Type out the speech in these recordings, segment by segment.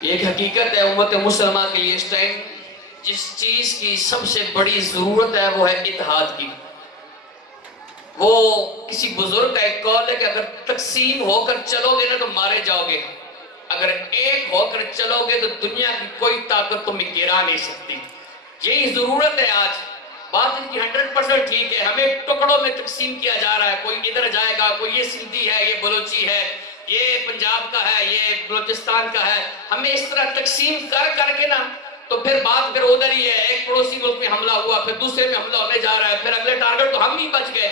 ایک حقیقت ہے امت مسلمہ کے لیے اس ٹائم جس چیز کی سب سے بڑی ضرورت ہے وہ ہے اتحاد کی۔ وہ کسی بزرگ کا ایک قول ہے کہ اگر تقسیم ہو کر چلو گے نا تو مارے جاؤ گے، اگر ایک ہو کر چلو گے تو دنیا کی کوئی طاقت تمہیں گرا نہیں سکتی۔ یہی ضرورت ہے آج۔ بات ان کی 100% ٹھیک ہے، ہمیں ٹکڑوں میں تقسیم کیا جا رہا ہے، کوئی ادھر جائے گا، کوئی یہ سندھی ہے، یہ بلوچی ہے، یہ پنجاب کا ہے، یہ بلوچستان کا ہے۔ ہمیں اس طرح تقسیم کر کے نا تو پھر بات پھر ادھر ہی ہے، ایک پڑوسی ملک میں حملہ ہوا، پھر دوسرے میں حملہ ہونے جا رہا ہے، پھر اگلے ٹارگٹ تو ہم ہی بچ گئے۔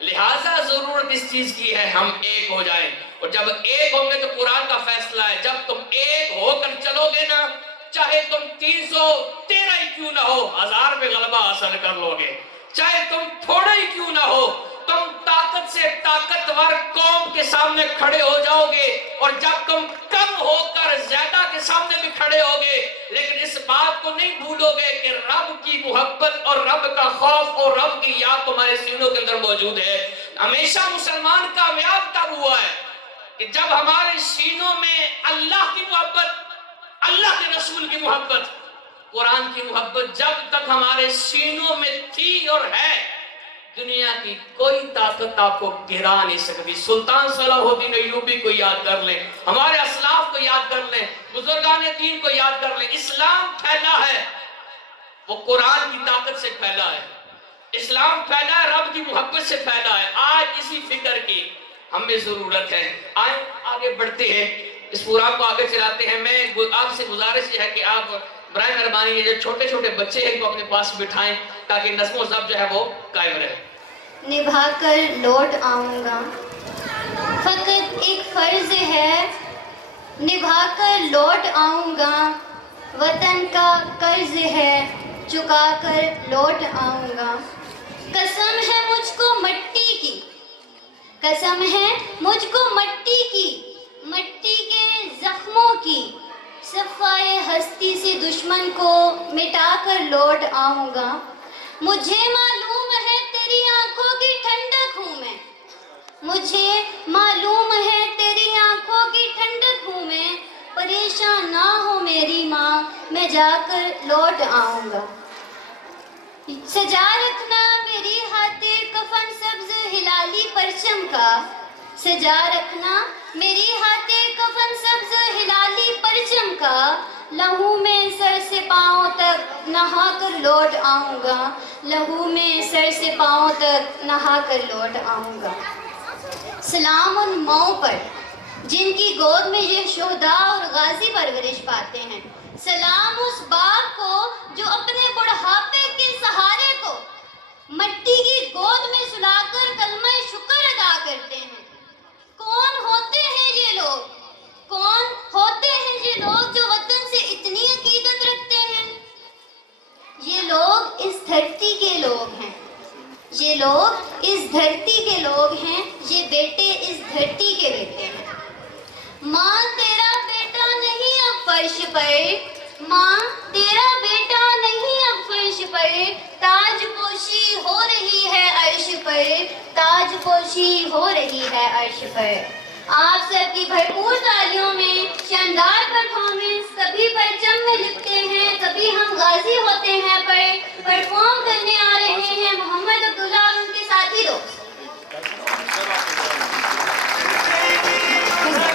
لہٰذا ضرورت اس چیز کی ہے ہم ایک ہو جائیں، اور جب ایک ہوں گے تو قرآن کا فیصلہ ہے جب تم ایک ہو کر چلو گے نا، چاہے تم 313 ہی کیوں نہ ہو 1000 پہ غلبہ حاصل کر لو گے، چاہے تم تھوڑا ہی کیوں نہ ہو تم طاقت سے طاقتور قوم کے سامنے کھڑے ہو جاؤ گے، اور جب تم کم ہو کر زیادہ کے سامنے بھی کھڑے ہو گے، لیکن اس بات کو نہیں بھولو گے کہ رب کی محبت اور رب کا خوف اور رب کی یاد تمہارے سینوں کے اندر موجود ہے۔ ہمیشہ مسلمان کامیاب تب ہوا ہے کہ جب ہمارے سینوں میں اللہ کی محبت، اللہ کے رسول کی محبت، قرآن کی محبت جب تک ہمارے سینوں میں تھی اور ہے، دنیا کی کوئی طاقت آپ کو گرا نہیں سکتی۔ سلطان صلاح الدین ایوبی کو یاد کر لیں، ہمارے اسلاف کو یاد کر لیں، بزرگان دین کو یاد کر لیں۔ اسلام پھیلا ہے وہ قرآن کی طاقت سے پھیلا ہے، اسلام پھیلا ہے رب کی محبت سے پھیلا ہے۔ آج اسی فکر کی ہمیں ضرورت ہے۔ آئیں آگے بڑھتے ہیں، اس پروگرام کو آگے چلاتے ہیں۔ میں آپ سے گزارش ہے کہ آپ برائے مہربانی یہ جو چھوٹے چھوٹے بچے ہیں کو اپنے پاس بٹھائیں تاکہ نظم و ضبط جو ہے وہ قائم رہے۔ نبھا کر لوٹ آؤں گا، فقط ایک فرض ہے، نبھا کر لوٹ آؤں گا، وطن کا قرض ہے، چکا کر لوٹ آؤں گا۔ قسم ہے مجھ کو مٹی کی، قسم ہے مجھ کو مٹی کی، مٹی کے زخموں کی، صفائے ہستی سے دشمن کو مٹا کر لوٹ آؤں گا۔ مجھے معلوم ہے تیری آنکھوں کی ٹھنڈک ہوں میں، مجھے معلوم ہے تیری آنکھوں کی ٹھنڈک ہوں میں، پریشان نہ ہو میری ماں، میں جا کر لوٹ آؤں گا۔ سجا رکھنا میری خاطر کفن سبز ہلالی پرچم کا، سجا رکھنا میری خاطر کفن سبز ہلالی پرچم کا، لہو میں سر سے پاؤں تک نہا کر لوٹ آؤں گا، لہو میں سر سے پاؤں تک نہا کر لوٹ آؤں گا۔ سلام ان ماؤں پر جن کی گود میں یہ شہداء اور غازی پرورش پاتے ہیں، سلام اس باپ کو جو اپنے بڑھاپے کے سہارے کو مٹی کی گود میں سلا کر کلمہ شکر ادا کرتے ہیں۔ کون ہوتے ہیں یہ لوگ، کون ہوتے ہیں یہ لوگ جو وطن سے اتنی عقیدت رکھتے ہیں؟ یہ لوگ اس دھرتی کے لوگ ہیں، یہ لوگ اس دھرتی کے لوگ ہیں، یہ بیٹے اس دھرتی کے بیٹے ہیں۔ ماں تیرا بیٹا نہیں اب فرش پر، ماں تیرا بیٹا نہیں اب فرش پر، تاج پوشی ہو رہی ہے عرش پر، تاج پوشی ہو رہی ہے عرش پر۔ آپ سب کی بھرپور